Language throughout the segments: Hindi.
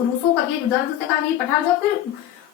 रूसो करके एक विद्वान उसने कहा कि पठार जो फिर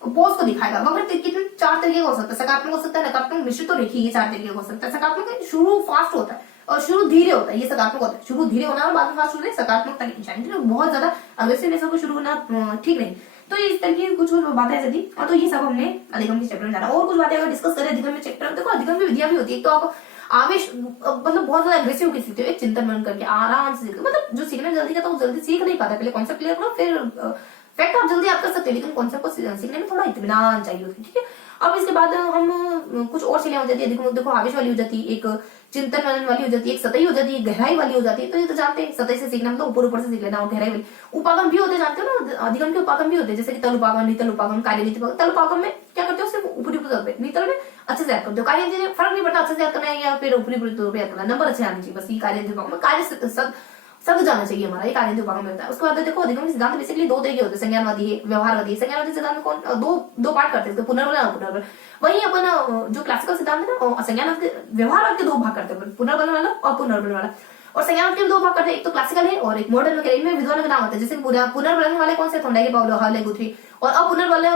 पोज को दिखाएगा, मगर कितने 4 तरीके का हो सकता है, सकारात्मक हो सकता है, नकारात्मक, मिश्रित तो देखिए ये 4 तरीके का हो सकता है। सकारात्मक शुरू फास्ट होता है और शुरू धीरे होता है, ये सकारात्मक होता है। शुरू धीरे होना और बाद में फास्ट होना सकारात्मकता की निशानी। तो बहुत ज्यादा अग्रेसिवनेस को शुरू होना ठीक नहीं। तो इस तरीके की कुछ बातें ऐसी थी, और तो ये सब हमने अधिगम के चैप्टर में जाना। और कुछ बातें अगर डिस्कस करें अधिगम में चैप्टर में, देखो अधिगम की विधियां भी होती है। तो आप आवेश मतलब बहुत ज्यादा अग्रेसिव की सीखते हो, एक चिंतन मन करके आराम से सीखते हो। मतलब जो सीखने में जल्दी करता है वो जल्दी सीख नहीं पाता, पहले कॉन्सेप्ट क्लियर करो, फिर फैक्ट आप जल्दी याद कर सकते हो, लेकिन कॉन्सेप्ट को सीखने में थोड़ा इत्मीनान चाहिए होती है, ठीक है। अब इसके बाद हम कुछ और चीजें हो जाती है, देखो आवेश वाली हो जाती है, एक चिंतन मनन वाली हो जाती है, एक सतही हो जाती है, गहराई वाली हो जाती है। तो ये तो जानते हैं, सतही से सीखना मतलब ऊपर ऊपर से सीख लेना, और गहराई वाली उपागम भी होते, जानते हो ना, अधिगम के उपागम भी होते हैं, जैसे कि तल उपागम, नितल उपागम, कार्यनीति उपागम। तल उपागम में क्या करते हो, सिर्फ ऊपरी ऊपरी तौर पे, नितल में अच्छे से याद करते हो, कार्यनीति में फर्क नहीं पड़ता अच्छे से याद करना है या फिर ऊपरी ऊपरी तौर पे याद करना, नंबर अच्छे आने चाहिए बस। ये कार्यनीति उपागम में कार्य सब जाना चाहिए हमारा, ये कार्यनीति उपागम में होता है। उसके बाद देखो अधिगम के सिद्धांत बेसिकली 2 तरीके होते हैं, संज्ञानवादी है, व्यवहारवादी। संज्ञानवादी सिद्धांत में कौन दो पार्ट करते हैं, पुनर्बल और पुनर्बल। वही अपन जो क्लासिकल सिद्धांत है ना, संज्ञानवाद के व्यवहारवाद के 2 भाग करते हैं, पुनर्बल वाला और पुनर्बल वाला। और संज्ञानवाद के 2 भाग करते हैं, एक तो क्लासिकल है और एक मॉडर्न वगैरह। इनमें विद्वानों के नाम होते हैं, जैसे पुनर्बल वाले कौन से, थोंडाई, पाउलो, हार्ले, गुथरी। और अपुनर्बल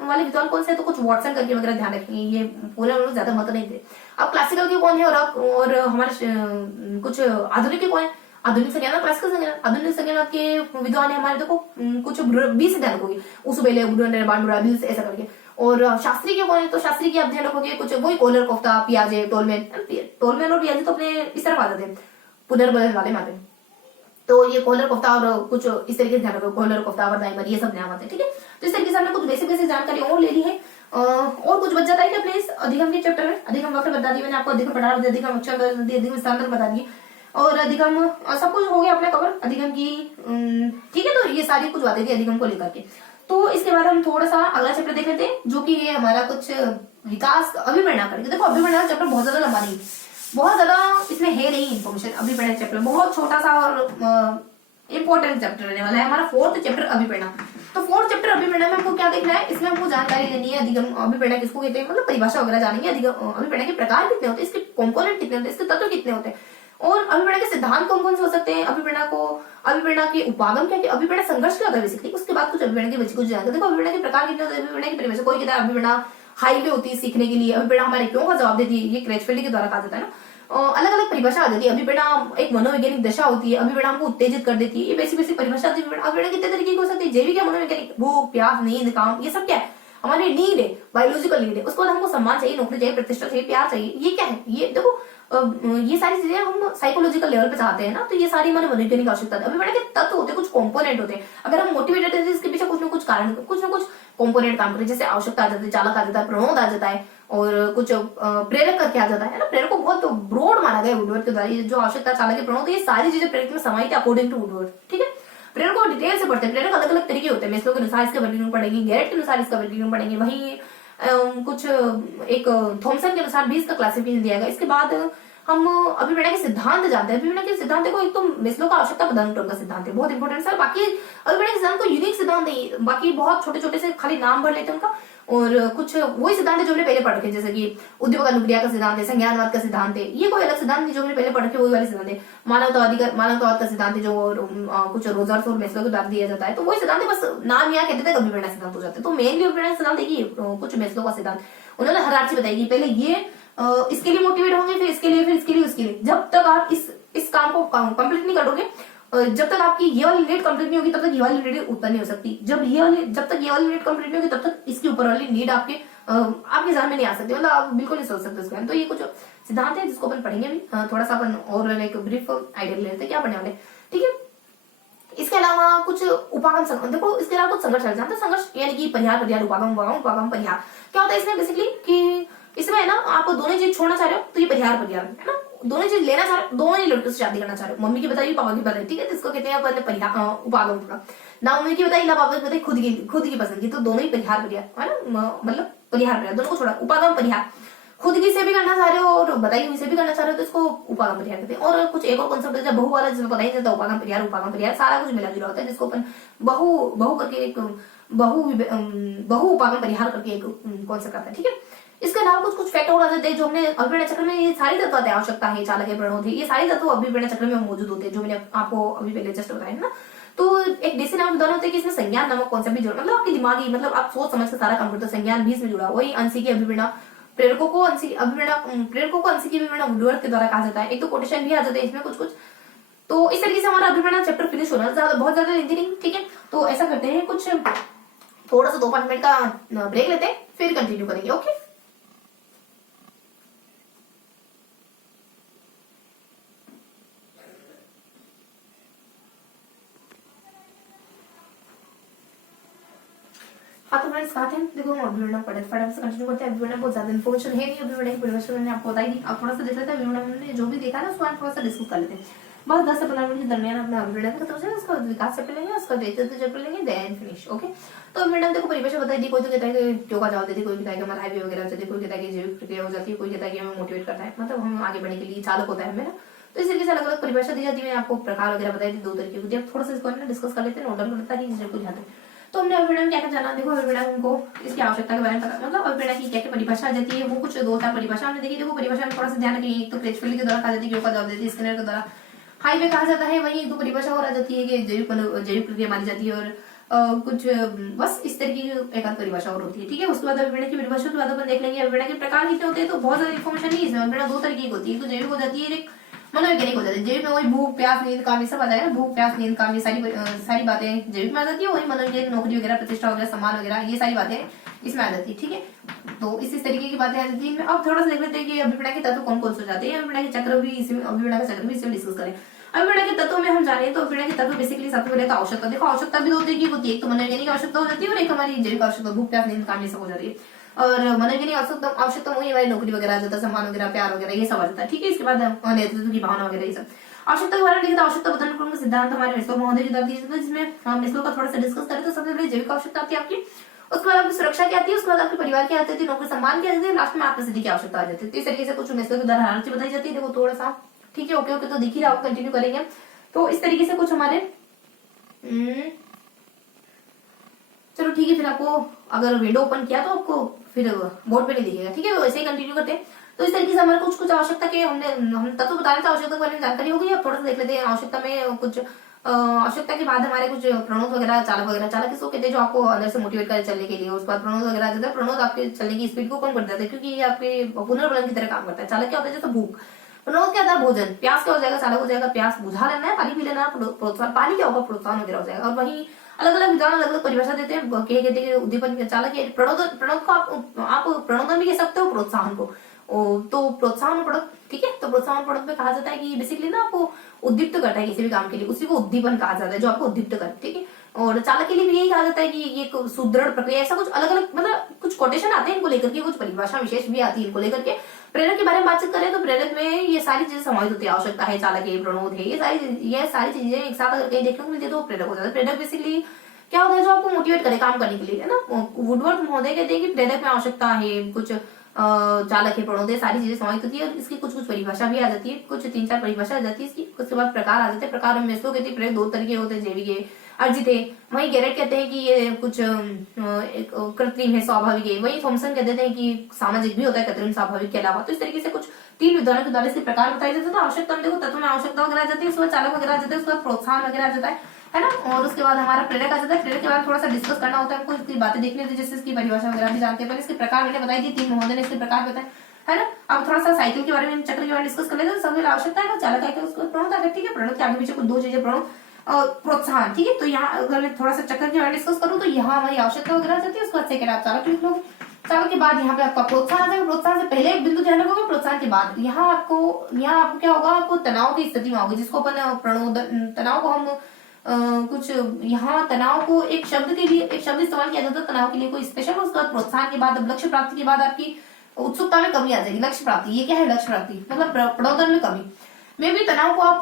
वाले विद्वान कौन से, तो कुछ वॉटसन करके वगैरह ध्यान रखेंगे, ये पुनर्बल ज्यादा मत नहीं थे। अब क्लासिकल के कौन है और हमारे कुछ आधुनिक के कौन है, आधुनिक संज्ञान, क्लासिकल संज्ञान। आधुनिक संज्ञान के विद्वान है हमारे, देखो कुछ 20 ध्यान रखोगे, उसबेले, बुडन, बांडुरा, बिल्स, ऐसा करके। और शास्त्री के कौन है, तो शास्त्री की आप ध्यान रखोगे कुछ वही कोलर, कोफ्ता, पियाजे, टोलमेन और पियाजे तो अपने इस तरफ आ जाते हैं, पुनर्बल वाले माते हैं। तो ये कोलर, कोफ्ता और कुछ इस तरीके से ध्यान रखो, कोलर, कोफ्ता, वर्दाइमर, ये सब ध्यान आते हैं, ठीक है। तो इस तरीके से हमने कुछ बेसिक जानकारी और ले ली है। और कुछ बच जाता है क्या प्लीज अधिगम के चैप्टर में? अधिगम वक्र बता दी मैंने आपको, अधिगम पठार, अधिगम अक्षर, अधिगम स्थानांतर बता दिए, और अधिगम सब कुछ हो गया अपने कवर अधिगम की, ठीक है। तो ये सारी कुछ बातें थी अधिगम को लेकर के। तो इसके बाद हम थोड़ा सा अगला चैप्टर देख लेते हैं, जो कि ये हमारा कुछ विकास अभिप्रेरणा करके। देखो अभिप्रेरणा चैप्टर बहुत ज्यादा लंबा नहीं, बहुत ज्यादा इसमें है नहीं इन्फॉर्मेशन। अभिप्रेरणा चैप्टर बहुत छोटा सा और इंपॉर्टेंट चैप्टर रहने वाला है हमारा 4th चैप्टर अभिप्रेरणा। तो 4th चैप्टर अभिप्रेरणा में हमको क्या देखना है, इसमें हमको जानकारी लेनी है अधिगम अभिप्रेरणा किसको कहते हैं, मतलब परिभाषा वगैरह जानेंगे, अधिगम अभिप्रेरणा के प्रकार कितने होते हैं, इसके कंपोनेंट कितने होते हैं, इसके तत्व कितने होते हैं, और अभिप्रेरणा के सिद्धांत कौन कौन से हो सकते हैं, अभिप्रेरणा के उपागम क्या, अभिप्रेरणा संघर्ष क्या होता है बेसिकली। उसके बाद कुछ अभिप्रेरणा के बच्चे कुछ जानते हैं। देखो अभिप्रेरणा के प्रकार कितने होते हैं, अभिप्रेरणा की परिभाषा कोई कहता है अभिप्रेरणा हाईवे होती है सीखने के लिए, अभिप्रेरणा हमारे क्यों का जवाब देती है, ये क्रेचफील्ड के द्वारा कहा जाता है ना। अलग अलग परिभाषा आ जाती है। अभिप्रेरणा एक मनोवैज्ञानिक दशा होती है, अभिप्रेरणा हमको उत्तेजित कर देती है, ये बेसिक परिभाषा आती है। अभिप्रेरणा कितने तरीके की हो सकती है, जैविक या मनोवैज्ञानिक, भूख, प्यास, नींद, काम, ये सब क्या है, हमारी नीड है, बायोलॉजिकल नीड है। उसके बाद हमको सम्मान चाहिए, नौकरी चाहिए, प्रतिष्ठा चाहिए, प्यार चाहिए, ये क्या है, ये देखो ये सारी चीजें हम साइकोलॉजिकल लेवल पे चाहते हैं ना, तो ये सारी हमारे मनोवैज्ञानिक आवश्यकता है। अभिप्रेरणा के तत्व होते हैं, कुछ कंपोनेंट होते हैं। अगर हम मोटिवेटेड है, इसके पीछे कुछ ना कुछ कारण, कुछ ना कुछ कंपोनेंट काम करते हैं, जैसे आवश्यकता आ जाती है, चालक आ जाता है, प्रणोद आ जाता है, और कुछ प्रेरक करके आ जाता है ना। प्रेरक को बहुत ब्रॉड माना गया वुडवर्ड के द्वारा, जो आवश्यकता, चालक, प्रणोद, ये सारी चीजें प्रेरक में समाई थी अकॉर्डिंग टू वुडवर्ड, ठीक है। प्रेरक को डिटेल से पढ़ते हैं। प्रेरक अलग अलग तरीके होते हैं, मेस्लो के अनुसार इसका वर्गीकरण पढ़ेंगे, गैरेट के अनुसार इसका वर्गीकरण पढ़ेंगे, वहीं कुछ एक थॉमसन के अनुसार भी इसका क्लासिफिकेशन दिया गया। इसके बाद हम अभिप्रेरणा के सिद्धांत जानते हैं। अभिप्रेरणा के सिद्धांत को एक तो मेस्लो का आवश्यकता पदानुक्रम का सिद्धांत है, बहुत इंपॉर्टेंट सर। बाकी अभिप्रेरणा के सिद्धांत को यूनिक सिद्धांत नहीं, बाकी बहुत छोटे छोटे से खाली नाम भर लेते हैं उनका, और कुछ वही सिद्धांत है जो हमने पहले पढ़ रखे, जैसे कि उद्दीपक अनुक्रिया का सिद्धांत है, संज्ञानवाद का सिद्धांत है, ये कोई अलग सिद्धांत नहीं, जो हमने पहले पढ़ रखे वही वाले सिद्धांत है। मानवतावाद का सिद्धांत है, जो कुछ रोजर्स और मेस्लो के द्वारा दिया जाता है। तो वही सिद्धांत है, बस नाम यहाँ कहते थे अभिप्रेरणा सिद्धांत हो जाते हैं। तो मेनली अभिप्रेरणा सिद्धांत देखिए कुछ मेस्लो का सिद्धांत, उन्होंने हायरार्की बताई, पहले ये इसके लिए मोटिवेट होंगे, फिर इसके लिए, फिर इसके लिए, उसके लिए। जब तक आप इस काम को कंप्लीट नहीं करोगे, जब तक आपकी ये वाली नीड कंप्लीट नहीं होगी, तब तक ये वाली नीड उत्पन्न नहीं हो सकती। जब तक ये वाली नीड कंप्लीट नहीं होगी, तब तक इसकी ऊपर वाली नीड आपके ध्यान में नहीं आ सकती, मतलब आप बिल्कुल नहीं सोच सकते उसके बारे में। तो ये कुछ सिद्धांत है जिसको अपन पढ़ेंगे भी, थोड़ा सा अपन और एक ब्रीफ आइडिया ले लेते हैं क्या पढ़ने वाले, ठीक है। इसके अलावा कुछ उपागम, देखो इसके अलावा कुछ संघर्ष जानते हैं। संघर्ष यानी कि परिहार, उपागम, परिहार क्या होता है इसमें बेसिकली, कि इसमें है ना आप दोनों चीज छोड़ना चाह रहे हो तो ये परिहार है ना, दोनों चीज लेना चाह रहे हो, दोनों ही लड़कों से शादी करना चाह रहे हो, मम्मी की बताइए, पापा की बताइए, ठीक है। तो इसको कहते हैं अपन परिहार, उपागम का। ना मम्मी की बताइए, ना पापा की बताइए, खुद की पसंद की, तो दोनों ही परिहार है ना, मतलब परिहार, दोनों को छोड़ा, उपागम परिहार। खुद की से भी करना चाह रहे हो और बताई हुई से भी करना चाह रहे हो, तो इसको उपागम परिहार कहते हैं। और कुछ एक और कॉन्सेप्ट है बहु वाला, जिसमें पता ही नहीं चलता, उपागम परिहार सारा कुछ मिला जुला होता है, जिसको अपन बहु करके एक बहु उपागम परिहार करके एक कॉन्सेप्ट आता है, ठीक है। इसके अलावा कुछ फैक्ट और आ जाते हैं जो हमने अभिप्रेरणा चक्र में, ये सारी तत्व आते हैं, आवश्यकता है, चालक है, प्रणोद है, ये सारी तत्व अभिप्रेरणा चक्र में मौजूद होते हैं, जो मैंने आपको अभी पहले जस्ट बताया है ना। तो एक देसी नामक विधान होते हैं कि इसमें संज्ञान नामक कॉन्सेप्ट भी जुड़ा, मतलब आपकी दिमागी, मतलब आप सोच समझ के सारा काम करते हो, संज्ञान भी इसमें जुड़ा। वही अंशिकी अभिप्रेरणा, प्रेरकों को अंशिकी अभिप्रेरणा, प्रेरकों को अंशिकी अभिप्रेरणा वुडवर्थ के द्वारा कहा जाता है। एक तो कोटेशन भी आ जाते हैं इसमें कुछ कुछ। तो इस तरीके से हमारा अभिप्रेरणा चैप्टर फिनिश होना, बहुत ज्यादा लेंथी नहीं, ठीक है। तो ऐसा करते हैं, कुछ थोड़ा सा 2-5 मिनट का ब्रेक लेते हैं, फिर कंटिन्यू करेंगे। ओके, हाँ तो फ्रेंड्स कहा थे, देखो हम अभिप्रेरणा फटाफट से कंटिन्यू करते हैं। अभिप्रेरणा बहुत ज्यादा इन्फॉर्मेशन है नहीं, अभिप्रेरणा की परिभाषा मैंने आपको बताई दी। आप थोड़ा सा देख लेते हैं, अभिप्रेरणा में जो भी देखा ना उसको थोड़ा सा डिस्कस कर लेते हैं। बस 10 से 15 मिनट के दरमियान अपना अभिप्रेरणा खत्म हो जाएगा, उसका विकास चैप्टर लेंगे, उसका व्यक्तित्व चैप्टर लेंगे, देन फिनिश। ओके, तो अभिप्रेरणा देखो परिभाषा बताई दी। कोई तो कहता है कि टोका जाओ देती, कोई कहता है कि हमारा हाईवे वगैरह चलती, कोई कहता है कि जैविक प्रक्रिया हो जाती है, कोई कहता है कि हमें मोटिवेट करता है, मतलब हम आगे बढ़ने के लिए चालक होता है हमें ना। तो इस तरीके से अलग अलग परिभाषा दी जाती है। मैंने आपको प्रकार वगैरह बताई थी 2 तरीके की। थोड़ा सा इसको डिस्कस कर लेते हैं, नोट डाउन करता है जिससे कुछ जाते हैं। तो हमने अभिप्रेरणा क्या क्या जाना, देखो अभिप्रेरणा हमको इसकी आवश्यकता के बारे में पता, मतलब अभिप्रेरणा की क्या क्या परिभाषा आ जाती है, वो कुछ 2-4 परिभाषा हमने देखी। देखो परिभाषा में थोड़ा सा ध्यान रखिए, एक तो क्रेचफील्ड के द्वारा कहा जाती है, का जवाब देती है, स्किनर के द्वारा हाईवे कहा जाता है। वही 2 परिभाषा और आ जाती है कि जैविक प्रक्रिया मानी जाती है, और कुछ बस इस तरीके की एक आध परिभाषा और होती है, ठीक है। उसके बाद अभिप्रेरणा की परिभाषा के बाद अपन देख लेंगे अभिप्रेरणा के प्रकार कितने होते हैं। तो बहुत ज्यादा इन्फॉर्मेशन नहीं है इसमें। अभिप्रेरणा 2 तरीके की होती है, एक तो जैविक हो जाती है, एक मनोवैज्ञानिक हो जाती है। जैविक में वही भूख प्यास नींद काम ये सब आ जाएगा, भूख प्यास नींद काम ये सारी बातें जैविक में आ जाती है। वही मनोवैज्ञानिक नौकरी वगैरह प्रतिष्ठा वगैरह सम्मान वगैरह ये सारी बातें इसमें आ जाती है, ठीक है। तो इस तरीके की बातें आ जाती है। अब थोड़ा सा देख लेते हैं कि अभिप्रेरणा के तत्व कौन कौन से जाते हैं। अभिप्रेरणा के चक्र भी इसमें, अभिप्रेरणा का चक्र भी इसमें डिस्कस करें। अभिप्रेरणा के तत्वों में हम जाने तो अभिप्रेरणा के तत्व बेसिकली सबसे पहले तो आवश्यकता, देखो आवश्यकता भी 2 तरीके की होती है, एक तो मनोवैज्ञानिक आवश्यकता हो जाती है और एक हमारी जैविक आवश्यकता, भूख प्यास नींद काम ये सब हो जाती है। और मनोवैज्ञानिक आवश्यकता वही हमारी नौकरी वगैरह आ जाता है, सम्मान वगैरह प्यार वगैरह ये सब आ जाता है, ठीक है। इसके बाद नेतृत्व की भावना वगैरह ये सब। आवश्यकता के बारे में लिखा आवश्यकता बताने प्रमुख सिद्धांत हमारे मेस्लो महोदय की तरफ दिए जाते हैं, जिसमें हम मेस्लो का थोड़ा सा डिस्कस करें तो सबसे पहले जैविक आवश्यकता आती है आपकी, उसके बाद आपकी सुरक्षा की आती है, उसके बाद आपके परिवार की आती है, नौकरी सम्मान की आती है, लास्ट में आत्मसिद्धि की आवश्यकता आ जाती है। तो इस तरीके से कुछ मेस्लो के द्वारा हालांकि बताई जाती है। देखो थोड़ा सा, ठीक है, ओके ओके, तो दिख ही रहा, कंटिन्यू करेंगे। तो इस तरीके से कुछ हमारे चलो ठीक है, फिर आपको अगर विंडो ओपन किया तो आपको फिर बोर्ड पे नहीं दिखेगा, ठीक है। वैसे ही कंटिन्यू करते हैं। तो इस तरीके से हमारे कुछ आवश्यकता के हम तत्व बता रहे थे, आवश्यकता के बारे में जानकारी हो गई। अब थोड़ा सा देख लेते हैं आवश्यकता में कुछ आवश्यकता के बाद हमारे कुछ प्रणोद वगैरह, चालक किसको कहते हैं, जो आपको अंदर से मोटिवेट करे चलने के लिए। उसके बाद प्रणोद वगैरह आ जाता है। प्रणोद आपके चलने की स्पीड को कम कर देता है, क्योंकि ये आपके पुनर्बलन की तरह काम करता है। चालक क्या होता है, जैसे भूख, प्रणोद क्या था, भोजन, प्यास क्या हो जाएगा, चालक हो जाएगा प्यास बुझा लेना है, पानी पी लेना, प्रोत्साहन, पानी क्या होगा, प्रोत्साहन वगैरह हो जाएगा। और वही अलग अलग विद्वान अलग अलग परिभाषा देते हैं, कहते हैं उद्दीपन चालक प्रणोद को आप प्रणोदन भी कह सकते हो, प्रोत्साहन को। तो प्रोत्साहन पढ़ो, ठीक है। तो प्रोत्साहन पढ़ो में कहा जाता है कि बेसिकली ना आपको उद्दीप्त करता है किसी भी काम के लिए, उसी को उद्दीपन कहा जाता है, जो आपको उद्दीप्त करे, ठीक है। और चालक के लिए भी यही कहा जाता है कि ये एक सुदृढ़ प्रक्रिया, ऐसा कुछ अलग अलग, मतलब कुछ कोटेशन आते हैं इनको लेकर के, कुछ परिभाषा विशेष भी आती है इनको लेकर के। प्रेरक के बारे में बातचीत करें तो प्रेरक में ये सारी चीजें समाहित होती है, आवश्यकता है, चालक है, प्रणोद है, ये सारी चीजें एक साथ अगर कहीं देखने को मिलती है तो प्रेरक हो जाता है। प्रेरक बेसिकली क्या होता है, जो आपको मोटिवेट करे काम करने के लिए, है ना। वुडवर्थ महोदय कहते हैं कि प्रेरक में आवश्यकता है, कुछ चालक है, प्रणोद है, सारी चीजें समाहित होती है। और इसकी कुछ परिभाषा भी आ जाती है, कुछ 3-4 परिभाषा आ जाती है इसकी। उसके बाद प्रकार आ जाते हैं। प्रकार में मेस्लो कहते हैं प्रेरक 2 तरीके होते हैं, जैविक है, अर्जित है। वही गैरेट कहते हैं कि ये कुछ कृत्रिम है, स्वाभाविक है। वही थॉमसन कहते हैं कि सामाजिक भी होता है, कृत्रिम स्वाभाविक के अलावा। तो इस तरीके से कुछ 3 विद्वानों के द्वारा इसके प्रकार बताए जाते हैं। तो आवश्यकता में देखो तत्व में आवश्यकता वगैरह आ जाती है, उसके बाद चालक वगैरह आ जाते हैं, उसके बाद प्रोत्साहन वगैरह आ जाता है ना। और उसके बाद हमारा प्रेरक आ जाता है। प्रेरक के बाद थोड़ा सा डिस्कस करना होता है हमको, इसकी बातें देखने थे, जैसे इसकी परिभाषा वगैरह भी जानते हैं। पहले इसके प्रकार मैंने बताई थी, 3 महोदय ने इसके प्रकार बताए, है ना। अब थोड़ा सा साइकिल के बारे में, चक्र के बारे में डिस्कस कर लेते हैं। सबसे आवश्यकता है, चालक है, उसको प्रणोद है, ठीक है। प्रणोद के आगे पीछे कुछ 2 चीजें, प्रणोद और प्रोत्साहन, ठीक है। तो यहाँ अगर मैं थोड़ा सा चक्कर के बारे में डिस्कस करूँ तो यहाँ हमारी आवश्यकता वगैरह आ जाती है। उसके बाद सेकंड आप चालक लिख लोगे, चालक के बाद यहाँ पे आपका प्रोत्साहन आ जाएगा। प्रोत्साहन से पहले एक बिंदु ध्यान रखोगे, प्रोत्साहन के बाद यहाँ आपको क्या होगा, आपको तनाव की स्थिति में होगी, जिसको अपन प्रणोद, तनाव को हम कुछ यहाँ तनाव को एक शब्द इस्तेमाल किया जाता है तनाव के लिए कोई स्पेशल। उसके बाद प्रोत्साहन के बाद, अब लक्ष्य प्राप्ति के बाद आपकी उत्सुकता में कमी आ जाएगी। लक्ष्य प्राप्ति, ये क्या है, लक्ष्य प्राप्ति मतलब प्रणोदन में कमी में भी तनाव को आप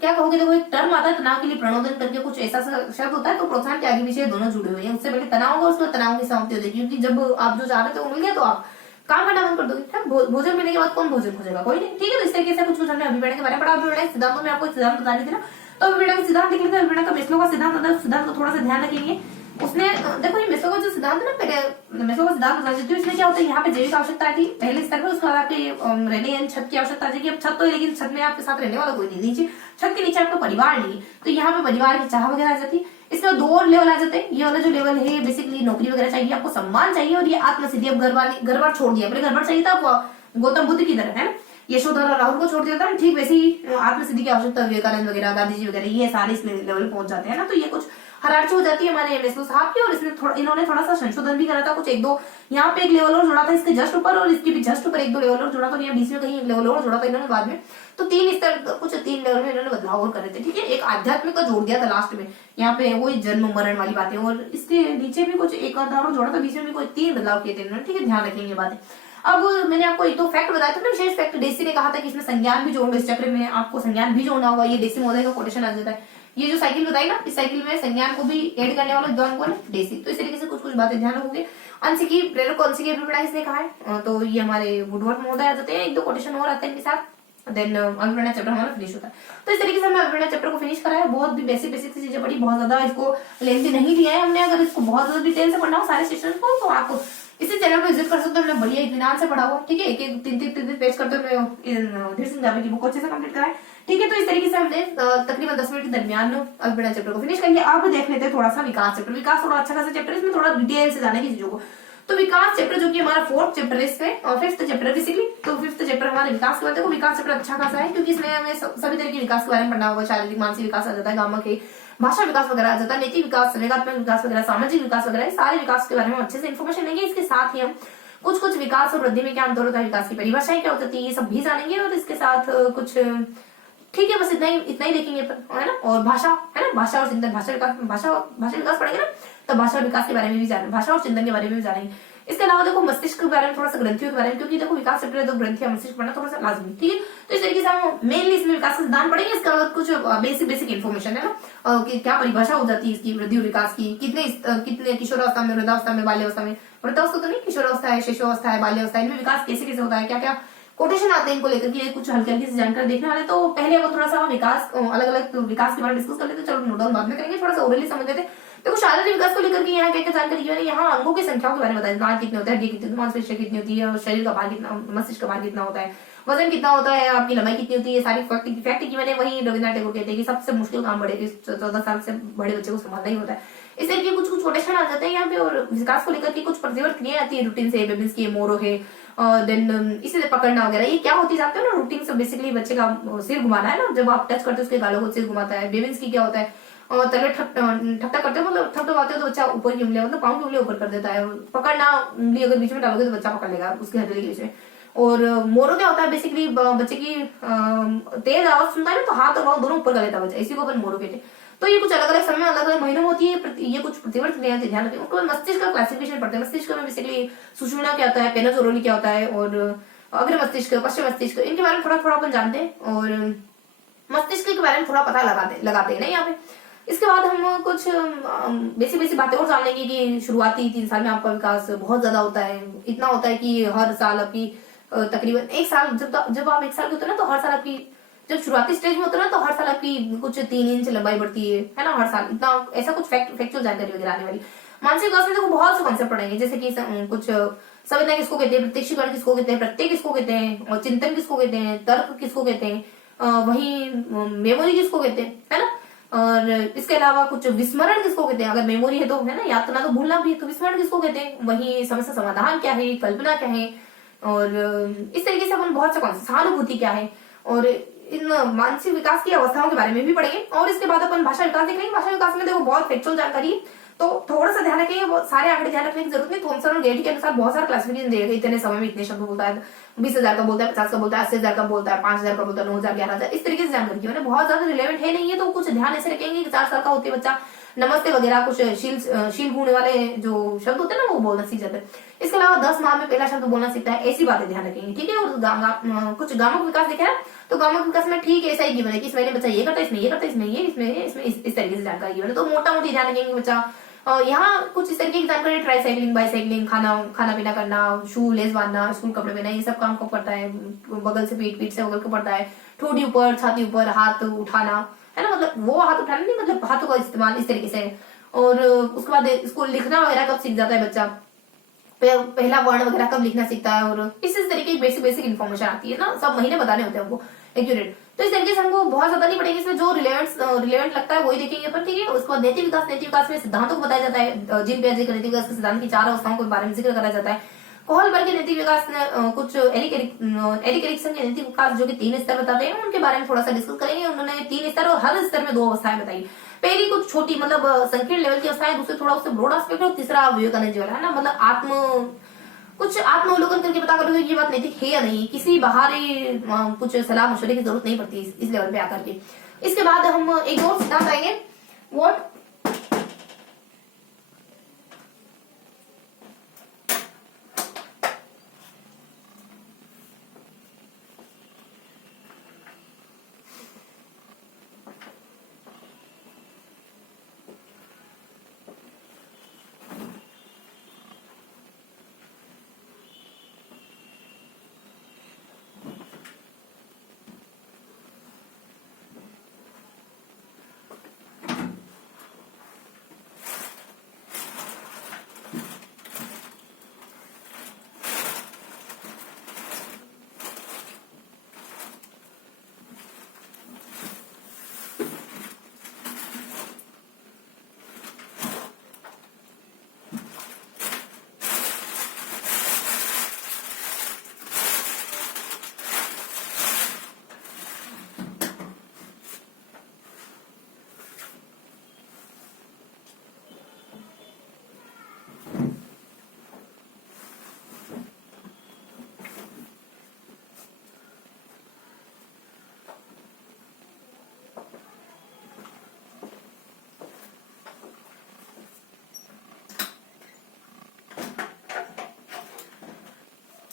क्या कहोगे, देखो एक टर्म आता है तनाव के लिए, प्रणोदन करके कुछ ऐसा शब्द होता है। तो प्रोत्साहन के आगे पीछे दोनों जुड़े हुए हैं। उससे पहले तनाव होगा, उसके बाद तनाव की समाप्ति होती है, क्योंकि जब आप जो चाह रहे थे वो मिल गया तो आप काम करना बंद कर दोगे। भोजन मिलने के बाद कौन भोजन खोजेगा, कोई नहीं, ठीक है। तो इस तरीके से कुछ हमने अभिप्रेरणा के बारे में पढ़ा। अभिप्रेरणा के सिद्धांतों में आपको सिद्धांत बता रही थी ना, तो अभिप्रेरणा का सिद्धांत देख लेते हैं। अभिप्रेरणा का मेस्लो का सिद्धांत होता है, सिद्धांत को थोड़ा सा ध्यान रखेंगे। उसने देखो ये मेसो का जो सिद्धांत है ना, पहले मेसो का सिद्धांत बता देती हूँ। इसमें क्या होता है, यहाँ पे जैविक आवश्यकता थी पहले स्तर पर, उसके बाद आपके रहने यानी छत की आवश्यकता थी कि अब छत तो है लेकिन छत में आपके साथ रहने वाला कोई नहीं, नीचे छत के नीचे आपका परिवार नहीं, तो यहाँ पे परिवार की चाह वगैरह आ जाती है। इसमें 2 और लेवल आ जाते हैं। ये वाला जो लेवल है बेसिकली नौकरी वगैरह चाहिए, आपको सम्मान चाहिए, और ये आत्मसिद्धि, अब घर बार छोड़ दिया, पहले घर बार चाहिए था आपको गौतम बुद्ध की तरह है ना, यशोधर और राहुल को छोड़ दिया था, ठीक वैसे ही आत्मसिद्धि की आवश्यकता विवेकानंद वगैरह, गांधी जी वगैरह, ये सारे इस लेवल पहुंच जाते हैं ना। तो ये कुछ हरारची हो जाती है हमारे मेसो साहब की, और इसमें इन्होंने थोड़ा सा संशोधन भी करा था, कुछ 1-2 यहाँ पे एक लेवल और जोड़ा था इसके जस्ट ऊपर, और इसके भी जस्ट ऊपर 1-2 लेवल और जोड़ा था, यहाँ बीच में कहीं एक लेवल और जोड़ा था इन्होंने बाद में। तो 3 स्तर, कुछ 3 लेवल में इन्होंने बदलाव और करे थे, ठीक है। एक आध्यात्मिक का जोड़ दिया था लास्ट में, यहाँ पे वही जन्म मरण वाली बातें, और इसके नीचे भी कुछ एक आधा और जोड़ा था, बीच में भी कोई 3 बदलाव किए थे इन्होंने, ठीक है, ध्यान रखेंगे बातें। अब मैंने आपको 1-2 फैक्ट बताया था ना, विशेष फैक्ट। डेसी ने कहा था कि इसमें संज्ञान भी जोड़, इस चक्र में आपको संज्ञान भी जोड़ना होगा, ये डेसी महोदय का कोटेशन आ जाता है। ये जो साइकिल बताई ना, इस साइकिल में संज्ञान को भी ऐड करने वाला विद्वान कौन है, डेसी। तो इस तरीके से कुछ बातें ध्यान रखोगे। अंश की प्रेरक को अंश की अभिप्राय इसने कहा है, तो ये हमारे वुडवर्थ महोदय आ जाते हैं, 1-2 कोटेशन और आते हैं इनके साथ, देन अभिप्राय चैप्टर हमारा फिनिश होता है। तो इस तरीके से हमने अभिप्राय चैप्टर को फिनिश करा है। बहुत भी बेसिक सी चीजें पढ़ी, बहुत ज्यादा इसको लेंथी नहीं लिया है हमने। अगर इसको बहुत ज्यादा डिटेल से पढ़ना हो सारे सेशन को, तो आप इसी चैनल पर विजिट कर सकते हो। हमने बढ़िया इत्मीनान से पढ़ा हुआ, ठीक है, 1-1 3 पेज करते हुए धीर सिंह जावे की बुक अच्छे से कंप्लीट करा है, ठीक है। तो इस तरीके से हमने तकरीबन 10 मिनट के दरमियान अभिप्राय चैप्टर को फिनिश कर लिया। अब देख लेते हैं थोड़ा सा विकास चैप्टर। विकास थोड़ा अच्छा खासा चैप्टर है, इसमें थोड़ा डिटेल से जाने की चीजों को। तो विकास चैप्टर जो कि हमारा 4th चैप्टर है, इसमें 5th चैप्टर बेसिकली, तो 5th चैप्टर हमारे विकास के बारे में। विकास चैप्टर अच्छा खासा है क्योंकि इसमें हमें सभी तरह के विकास के बारे में पढ़ना होगा। शारीरिक मानसिक विकास आ जाता है, गामा के भाषा विकास वगैरह आ जाता है, नैतिक विकास, संवेगात्मक विकास वगैरह, सामाजिक विकास वगैरह, सारे विकास के बारे में अच्छे से इन्फॉर्मेशन लेंगे। इसके साथ ही हम कुछ विकास और वृद्धि में क्या अंतर होता है, विकास की परिभाषाएं क्या होती है, ये सब भी जानेंगे। और इसके साथ कुछ, ठीक है, बस इतना ही देखेंगे है ना। और भाषा है ना, भाषा और चिंतन, भाषा विकास पढ़ेंगे ना, तो भाषा विकास के बारे में भी जाने, भाषा और चिंतन के बारे में भी जानेंगे। इसके अलावा देखो मस्तिष्क के बारे में, थोड़ा सा ग्रंथियों के बारे में, क्योंकि देखो विकास चैप्टर है तो ग्रंथियां मस्तिष्क पढ़ना थोड़ा सा लाजमी, ठीक है। तो इस तरीके से हम मेनली इसमें विकास का सिद्धांत पढ़ेंगे। इसका कुछ बेसिक इन्फॉर्मेशन है ना, कि क्या परिभाषा हो जाती है इसकी, वृद्धि और विकास की, कितने किशोरावस्था में, वृद्धावस्था में, बाल्यावस्था में, वृद्धावस्था तो नहीं, किशोरावस्था है, शिशुअवस्था है, बाल्यावस्था है, इनमें विकास कैसे होता है, क्या क्या कोटेशन आते हैं इनको लेकर के, कुछ हल्की सी जानकारी देखने वाले। तो पहले अब थोड़ा सा विकास, अलग अलग विकास के बारे में डिस्कस कर लेते, चलो नोट डाउन बाद में करेंगे, थोड़ा सा ओरली समझ लेते। देखो शारीरिक विकास को लेकर के यहाँ क्या क्या जानकारी है, यहाँ अंगों की संख्याओं के बारे में बताया, दांत कितने होते हैं, हड्डी कितनी, मांसपेशियां कितनी होती है, और शरीर का भार कितना, मस्तिष्क का भार कितना होता है, वजन कितना होता है, आपकी लंबाई कितनी होती है, सारी फैक्ट की मैंने वही रविन्द्रनाथ टैगोर कहते हैं कि सबसे मुश्किल काम 14 साल से बड़े बच्चे को संभालना ही होता है। इस तरह के कुछ कोटेशन आ जाते हैं यहाँ पे। और विकास को लेकर के कुछ प्रतिवर्त क्रियाएं आती है रूटीन से, बेबिस की मोरो है, देन इसे पकड़ना वगैरह, ये क्या होती जाते हैं ना रूटीन से। बेसिकली बच्चे का सिर घुमाना है ना, जब आप टच करते हो उसके गालों को सिर घुमाता है। बेबिस की क्या होता है, और तले ठपटा करते हो, मतलब थपथपाते हो तो बच्चा ऊपर की उंगलियां, मतलब पाँव की उंगलियां ऊपर कर देता है। पकड़ना, उंगली अगर बीच में डालोगे तो बच्चा पकड़ लेगा उसकी हथेली के बीच में। और मोरो क्या होता है, बेसिकली बच्चे की तेज आवाज सुनता है ना तो हाथ और पाँव दोनों ऊपर कर लेता है बच्चा, इसी को अपन मोरो कहते हैं। तो ये कुछ अलग अलग समय, अलग अलग महीनों में होती है, ये कुछ प्रतिवर्त क्रियाएं ध्यान रखें। उसके बाद मस्तिष्क का क्लासिफिकेशन पढ़ते हैं। मस्तिष्क में बेसिकली सुषुम्ना क्या होता है, पेनस ओरोली क्या होता है, और अग्र मस्तिष्क, पश्चिम मस्तिष्क, इनके बारे में थोड़ा थोड़ा अपन जानते हैं। और मस्तिष्क के बारे में थोड़ा पता लगाते हैं ना यहाँ पे। इसके बाद हम कुछ बेसिक बातें और जान लेंगे कि शुरुआती 3 साल में आपका विकास बहुत ज्यादा होता है, इतना होता है कि हर साल आपकी तकरीबन 1 साल, जब आप 1 साल के होते हैं ना, तो हर साल आपकी, जब शुरुआती स्टेज में होता है ना, तो हर साल आपकी कुछ 3 इंच लंबाई बढ़ती है ना, हर साल इतना, ऐसा कुछ फैक्चुअल जानकारी वगैरह आने वाली। मानसिक विकास में देखो बहुत से कॉन्सेप्ट पढ़ेंगे, जैसे कि कुछ संवेदना किसको कहते हैं, प्रत्यक्षीकरण किसको कहते हैं, प्रत्यय किसको कहते हैं, और चिंतन किसको कहते हैं, तर्क किसको कहते हैं, वही मेमोरी किसको कहते हैं, है ना। और इसके अलावा कुछ विस्मरण किसको कहते हैं, अगर मेमोरी है तो, है ना, याद करना तो भूलना भी, तो विस्मरण किसको कहते हैं, वही समस्या समाधान क्या है, कल्पना क्या है, और इस तरीके से अपन बहुत सा सहानुभूति क्या है, और इन मानसिक विकास की अवस्थाओं के बारे में भी पढ़ेंगे। और इसके बाद अपन भाषा विकास देखेंगे। भाषा विकास में देखो बहुत फैक्चुअल जानकारी है, तो थोड़ा सा ध्यान रखेंगे, बहुत सारे आंकड़े ध्यान रखने की जरूरत नहीं। थॉमसन और गेटी के अनुसार बहुत सारा क्लासिफिकेशन देगा, इतने समय में इतने शब्द बोलता है, 20,000 का बोलता है, 50 का बोलता है, 80,000 का बोलता है, 5,000 का बोलता है, 9,000, 11,000, इस तरीके से जानकारी मैंने बहुत ज्यादा रिलेवेंट है नहीं है, तो कुछ ध्यान ऐसे रखेंगे कि 4 साल का होते बच्चा नमस्ते वगैरह कुछ शील गुण वाले जो शब्द होते हैं ना, वो बोलना सीख जाते हैं। इसके अलावा 10 माह में पहला शब्द बोलना सीखता है, ऐसी बातें ध्यान रखेंगे, ठीक है। और कुछ गामक विकास देखे ना, तो गामक विकास में ठीक ऐसा ही गिवन है कि इस महीने बच्चा ये करता है, इसमें ये करता है, इसमें इस तरीके से जानकारी गिवन है, तो मोटा मोटी ध्यान रखेंगे बच्चा। यहाँ कुछ इस तरीके की जानकारी, ट्राईसाइक्लिंग, बाईसाइक्लिंग, खाना पीना करना, शू लेस बांधना, स्कूल कपड़े पहना, ये सब काम कब करता है, बगल से पीठ से बगल को पड़ता है, ठोड़ी ऊपर, छाती ऊपर, हाथ उठाना, है ना, मतलब वो हाथ उठाना नहीं, मतलब हाथों का इस्तेमाल इस तरीके से। और उसके बाद इसको लिखना वगैरह कब सीख जाता है बच्चा, पहला वर्ण वगैरह कब लिखना सीखता है, और इस तरीके की बेसिक बेसिक इन्फॉर्मेशन आती है ना, सब महीने बताने होते हैं हमको एक्यूरेट। तो इस तरीके से हमको बहुत ज्यादा नहीं पड़ेगी, इसमें जो रिलेवेंट लगता है वही देखेंगे अपन, ठीक है। उसके बाद नैतिक विकास में सिद्धांतों को बताया जाता है, जीन पियाजे के नैतिक विकास के सिद्धांत की 4 अवस्थाओं के बारे में जिक्र करा जाता है। कोहलबर्ग के नैतिक विकास ने कुछ एरिक एरिक्सन के नैतिक विकास जो कि 3 स्तर बताते हैं, उनके बारे में थोड़ा सा डिस्कस करेंगे। उन्होंने 3 स्तर और हर स्तर में 2 अवस्थाएं बताई। पहली कुछ छोटी मतलब संकीर्ण लेवल की अवस्थाएं, दूसरी थोड़ा उससे ब्रॉड एस्पेक्ट, और तीसरा विवेकानंद जी वाला है ना, मतलब कुछ आत्मावलोकन करके पता करोगे ये बात नैतिक है या नहीं, किसी बाहरी कुछ सलाह मशवरे की जरूरत नहीं पड़ती इस लेवल पे आकर के। इसके बाद हम एक और सिद्धांत आएंगे, व्हाट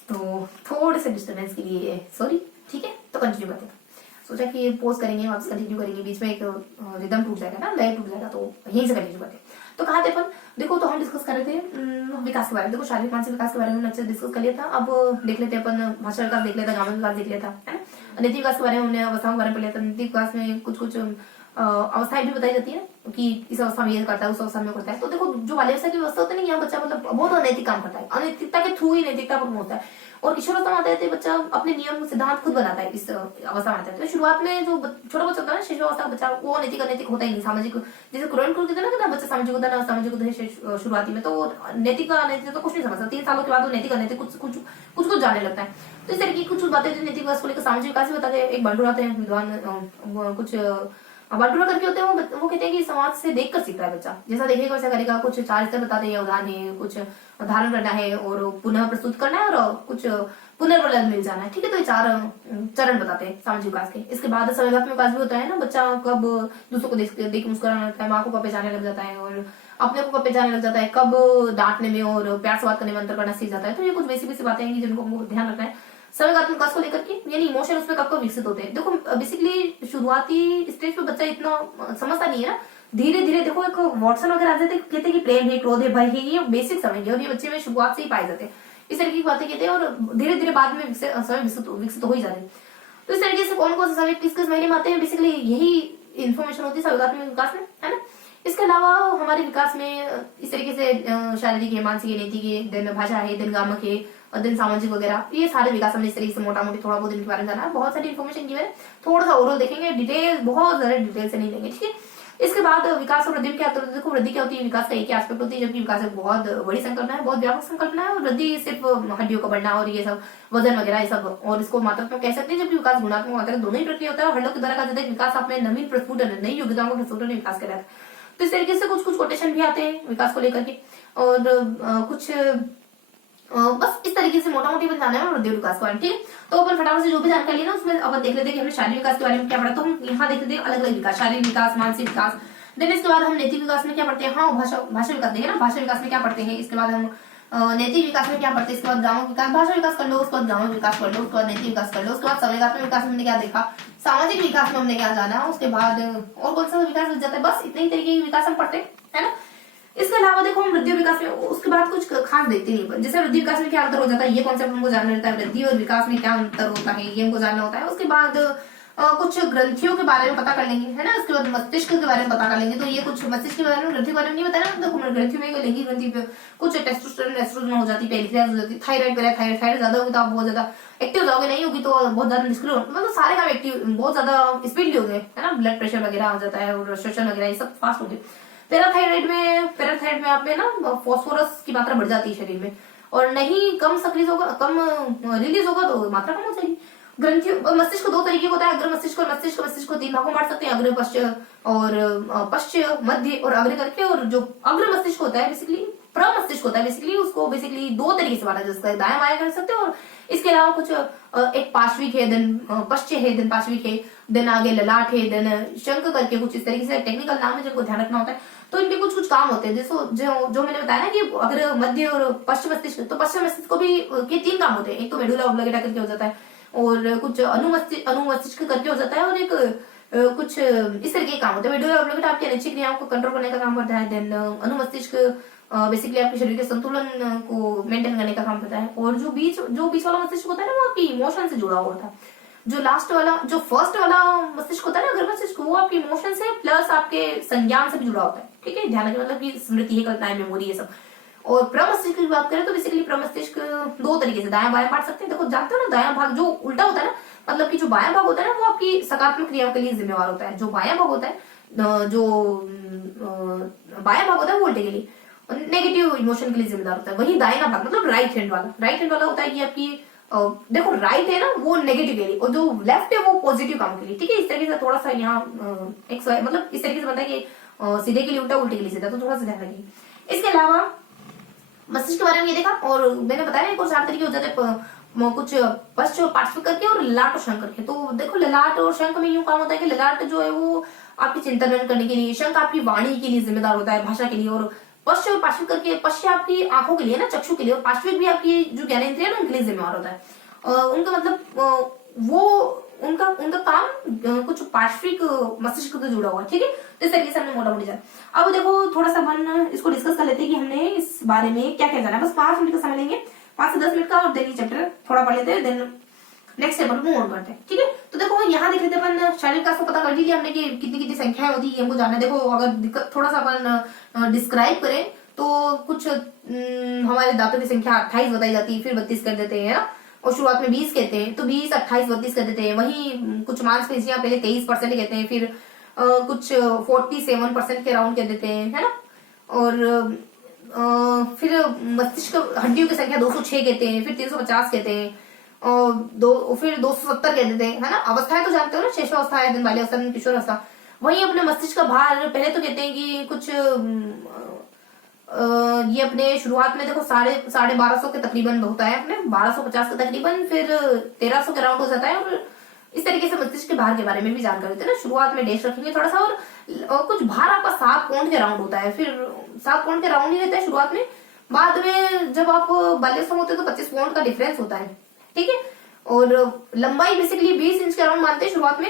तो थोड़े से डिस्टर्बेंस के लिए सॉरी, ठीक है। तो कंटिन्यू करते हैं, सोचा कि पोज करेंगे वापस कंटिन्यू करेंगे, बीच में एक रिदम टूट जाएगा ना, लय टूट जाएगा, तो यहीं से कंटिन्यू करते हैं। तो कहा थे अपन, देखो तो हम डिस्कस कर रहे थे विकास के बारे में, देखो शारीरिक मानसिक विकास के बारे में अच्छे डिस्कस कर लिया था। अब देख लेते हैं अपन भाषा विकास देख लेता, ग्रामीण विकास देख लिया था, है ना। नैतिक विकास के बारे में हमने अवस्थाओं के बारे में पढ़ लिया था। नैतिक विकास में कुछ कुछ अवस्थाएं भी बताई जाती है कि इस अवस्था में ये करता है, उस अवस्था में करता है। तो देखो जो बाल्यावस्था की अवस्था होती है ना, यहाँ बच्चा मतलब बहुत अनैतिक काम करता है, अनैतिकता के थ्रू ही नैतिकता पर होता है। और किशोरावस्था में आता है बच्चा अपने नियम सिद्धांत खुद बनाता है, इस अवस्था में आता है। तो शुरुआत में जो छोटा बच्चा होता है ना, शिशु अवस्था का बच्चा, वो नैतिक अनैतिक होता ही नहीं, सामाजिक, जैसे कुरान को कहते हैं ना बच्चा सामाजिक होता है, सामाजिक होता है शुरुआती में, तो नैतिक अनैतिक तो कुछ नहीं समझता। 3 सालों के बाद वो नैतिक अनैतिक कुछ जाने लगता है। तो इस तरह की कुछ बातें जो नैतिक विकास को लेकर सामाजिक विकास भी बताते हैं। एक बंडू आते हैं विद्वान, कुछ बाटूरा करके होते हैं, वो कहते हैं कि समाज से देखकर सीखता है बच्चा, जैसा देखेगा वैसा करेगा। कुछ 4 स्तर बताते हैं, उदाहरण है, कुछ धारण करना है और पुनः प्रस्तुत करना है और कुछ पुनर्बल मिल जाना है, ठीक है। तो ये 4 चरण बताते हैं सामाजिक विकास के। इसके बाद संवेगात्मक विकास भी होता है ना, बच्चा कब दूसरों को देख मुस्कुराने लगता है, माँ को कब पहचानने लग जाता है और अपने को कब पहचानने लग जाता है, कब डांटने में और प्यार से बात करने में अंतर करना सीख जाता है। तो ये कुछ बेसिक बेसिक बातें हैं जिनको हमको ध्यान रखना है संवेगात्मक विकास को लेकर के, यानी इमोशन उसमें कब कब विकसित होते हैं। देखो बेसिकली शुरुआती स्टेज पे बच्चा इतना समझता नहीं है ना, धीरे धीरे देखो एक वॉटसन वगैरह आ जाते हैं, कहते हैं कि प्रेम है, क्रोध है, भय है, ये बेसिक समझ है और ये बच्चे में शुरुआत से ही पाए जाते हैं। इस तरीके की बातें कहते हैं और धीरे धीरे बाद में समय विकसित हो ही जाते हैं। तो इस तरीके से कौन कौन से समय किस किस महीने में आते हैं, बेसिकली यही इन्फॉर्मेशन होती है संवेगात्मक विकास में, है ना। इसके अलावा हमारे विकास में इस तरीके से शारीरिक है, मानसिक है, नैतिक है, दिन भाषा है, दिन गामक है और दिन सामाजिक वगैरह, ये सारे विकास हमने इस तरीके से मोटा मोटी थोड़ा बहुत इनके बारे में जाना है। बहुत सारी इन्फॉर्मेशन की है, थोड़ा सा ओवरऑल देखेंगे, डिटेल बहुत ज्यादा डिटेल से नहीं लेंगे, ठीक है। इसके बाद विकास और वृद्धि में क्या होता है, देखो वृद्धि क्या होती है, विकास का एक एस्पेक्ट होती है, जबकि विकास एक बहुत बड़ी संकल्पना है, बहुत व्यापक संकल्पना है। और वृद्धि सिर्फ हड्डियों का बढ़ना और ये सब वजन वगैरह ये सब, और इसको मात्रात्मक कह सकते हैं, जबकि विकास गुणात्मक मात्रात्मक दोनों ही प्रक्रिया होता है। हड्डियों के द्वारा कहा जाता है विकास आपने नवीन प्रस्फुटन, नई योग्यताओं को प्रस्फुटन विकास कराया। तो इस तरीके से कुछ कुछ कोटेशन भी आते हैं विकास को लेकर के, और कुछ बस इस तरीके से मोटा मोटी बन जाना है वृद्धि विकास के बारे में, ठीक है। तो अपन फटाफट से जो भी जानकारी ना उसमें अपन देख लेते हैं कि हमने शारीरिक विकास के बारे में क्या पढ़ा। तो हम यहाँ देख लेते हैं अलग अलग विकास, शारीरिक विकास, मानसिक विकास। देन इसके बाद हम नैतिक विकास में क्या पढ़ते हैं, हाँ भाषा विकास देंगे ना, भाषा विकास में क्या पढ़ते हैं। इसके बाद हम नैतिक विकास में क्या पढ़ते हैं, इसके बाद ग्रामीण विकास, भाषा विकास कर लो, उसके बाद ग्रामीण विकास कर लो, उसके बाद नैतिक विकास कर लो, उसके बाद संवेगात्मक विकास में हमने क्या देखा, सामाजिक विकास में हमने क्या जाना, उसके बाद और कौन सा विकास बच जाता है। बस इतने ही तरीके के विकास हम पढ़ते हैं, है ना। इसके अलावा देखो हम वृद्धि विकास में उसके बाद कुछ खास देखते नहीं, जैसे वृद्धि विकास में क्या अंतर हो जाता है ये कॉन्सेप्ट हमको जानना रहता है, वृद्धि और विकास में क्या अंतर होता है ये हमको जानना होता है। उसके बाद कुछ ग्रंथियों के बारे में पता कर लेंगे, है ना। उसके बाद मस्तिष्क के बारे में पता कर लेंगे। तो ये कुछ मस्तिष्क के बारे में, ग्रंथि के बारे में नहीं बताया ना, देखो ग्रंथि में लेंगी, ग्रंथि पे कुछ टेस्टोस्टेरोन एस्ट्रोजन हो जाती है, पेनिक्रियाज हो जाती है, थायराइड वगैरह, थायराइड ज्यादा होगी तो आप बहुत ज्यादा एक्टिव हो जाओगे, नहीं होगी तो बहुत ज्यादा निष्क्रिय, मतलब सारे काम एक्टिव, बहुत ज्यादा स्पीडली हो गए, है ना। ब्लड प्रेशर वगैरह आ जाता है और श्वसन वगैरह ये सब फास्ट हो गए। पैराथायराइड में आप में ना फॉस्फोरस की मात्रा बढ़ जाती है शरीर में, और नहीं कम सक्रिय होगा, कम रिलीज होगा तो मात्रा कम हो जाएगी। ग्रंथि मस्तिष्क दो तरीके का होता है, अग्र मस्तिष्क और मस्तिष्क। मस्तिष्क को तीन भागों में बांट सकते हैं, अग्र, पश्च और पश्च, मध्य और अग्र करके। और जो अग्र मस्तिष्क होता है बेसिकली प्रमस्तिष्क होता है, बेसिकली उसको बेसिकली दो तरीके से बांटा जा सकता है, दायां बायां कर सकते हैं। और इसके अलावा कुछ एक पार्श्विक है, देन पश्च है, देन पार्श्विक है, देन आगे ललाट है, देन शंख करके, कुछ इस तरीके से टेक्निकल नाम है जिनको ध्यान रखना होता है। तो इनके कुछ कुछ काम होते हैं, जैसे जो मैंने बताया ना कि अगर मध्य और पश्चिम मस्तिष्क, तो पश्चिम मस्तिष्क को भी के तीन काम होते हैं। एक तो मेडुला ऑब्लिगेटा करके हो जाता है, और कुछ अनुमस्तिष्क करके हो जाता है, और एक कुछ इस तरीके के काम होते हैं। मेडुला ऑब्लिगेटा आपकी अनैच्छिक क्रियाओं को कंट्रोल करने का काम करता है, देन अनुमस्तिष्क बेसिकली आपके शरीर के संतुलन को मेंटेन करने का काम करता है, और जो बीच वाला मस्तिष्क होता है ना, वो आपकी इमोशन से जुड़ा हुआ होता है। जो फर्स्ट वाला मस्तिष्क होता है ना, अग्र मस्तिष्क, वो आपके इमोशन से प्लस आपके संज्ञान से भी जुड़ा होता है, ठीक है। ध्यान रखिए, मतलब कि स्मृति है, कल्पनाएं, मेमोरी, ये सब। और प्रमस्तिष्क की बात करें तो बेसिकली प्रमस्तिष्क दो तरीके से दायां बायां बांट सकते हैं। देखो जानते हो ना, दायां भाग जो उल्टा होता है ना, मतलब कि जो बायां भाग होता है ना, वो आपकी सकारात्मक क्रियाओं के लिए जिम्मेवार होता है। जो बायां भाग होता है वो उल्टे के लिए, नेगेटिव इमोशन के लिए जिम्मेदार होता है। वही दाहिना भाग मतलब राइट हैंड वाला होता है कि आपकी देखो राइट है ना, वो नेगेटिव के लिए, और जो लेफ्ट है वो पॉजिटिव काम के लिए, ठीक है। इस तरीके से थोड़ा सा यहाँ मतलब इस तरीके से बनता है कि सीधे के लिए उल्टा, उल्टे के लिए सीधा, तो थोड़ा सा ध्यान रखिए। इसके अलावा मस्तिष्क के बारे में ये देखा, और मैंने बताया एक और चार तरीके हो जाते हैं, कुछ पश्च और पार्श्विक करके, और ललाट और शंख करके। तो देखो ललाट और शंख में यूं काम होता है कि ललाट जो है वो आपकी चिंतन करने के लिए, शंख आपकी वाणी के लिए जिम्मेदार होता है, भाषा के लिए, और पश्च और पार्श्विक करके, पश्च आपकी आंखों के लिए ना, चक्षु के लिए, और पार्श्विक भी आपकी जो ज्ञानेंद्रिय है ना, उनके लिए जिम्मेदार होता है। उनका मतलब वो उनका काम कुछ पार्श्विक मस्तिष्क से जुड़ा हुआ है, ठीक है। तो इस तरीके से हमने मोटा मोटी जाना। अब देखो थोड़ा सा अपन इसको डिस्कस कर लेते हैं कि हमने इस बारे में क्या क्या जाना है। बस 5 मिनट का समय लेंगे, 5 से 10 मिनट का, और देन ये चैप्टर थोड़ा पढ़ लेते हैं, then next chapter move on करते हैं, ठीक है। तो देखो यहाँ देख लेते हैं अपन, शारीरिक का पता कर लिया हमने कि कितनी कितनी संख्याएं होती है, हमको जानना है। देखो अगर दिक्कत थोड़ा सा अपन डिस्क्राइब करें तो कुछ हमारे दांतों की संख्या 28 बताई जाती है, फिर 32 कर देते हैं ना, और शुरुआत में 20 कहते हैं, तो 20, 28, 32 कर देते हैं। वहीं कुछ मांसपेशियां पहले 23% कहते हैं, फिर कुछ 47% के राउंड कह देते हैं, है ना। और फिर मस्तिष्क हड्डियों की संख्या 206 कहते हैं, फिर 350 कहते हैं, और फिर 270 कह देते हैं, है ना। अवस्थाएं तो जानते हो ना, शेषावस्था है, दिन बाल्यावस्था, किशोरावस्था। वहीं अपने मस्तिष्क का भार पहले तो कहते हैं कि कुछ ये अपने शुरुआत में देखो 1250 के तकरीबन होता है, अपने 1250 के तकरीबन, फिर 1300 के राउंड हो जाता है। और इस तरीके से मस्तिष्क के भार के बारे में भी जानकारी देते हैं ना। शुरुआत में डैश रखेंगे थोड़ा सा, और कुछ भार आपका 7 पाउंड के राउंड होता है, फिर 7 पाउंड के राउंड ही रहता है शुरुआत में। बाद में जब आप बाल्यावस्था में होते हैं तो 25 पाउंड का डिफरेंस होता है, ठीक है। और लंबाई बेसिकली 20 इंच के राउंड मानते हैं शुरुआत में।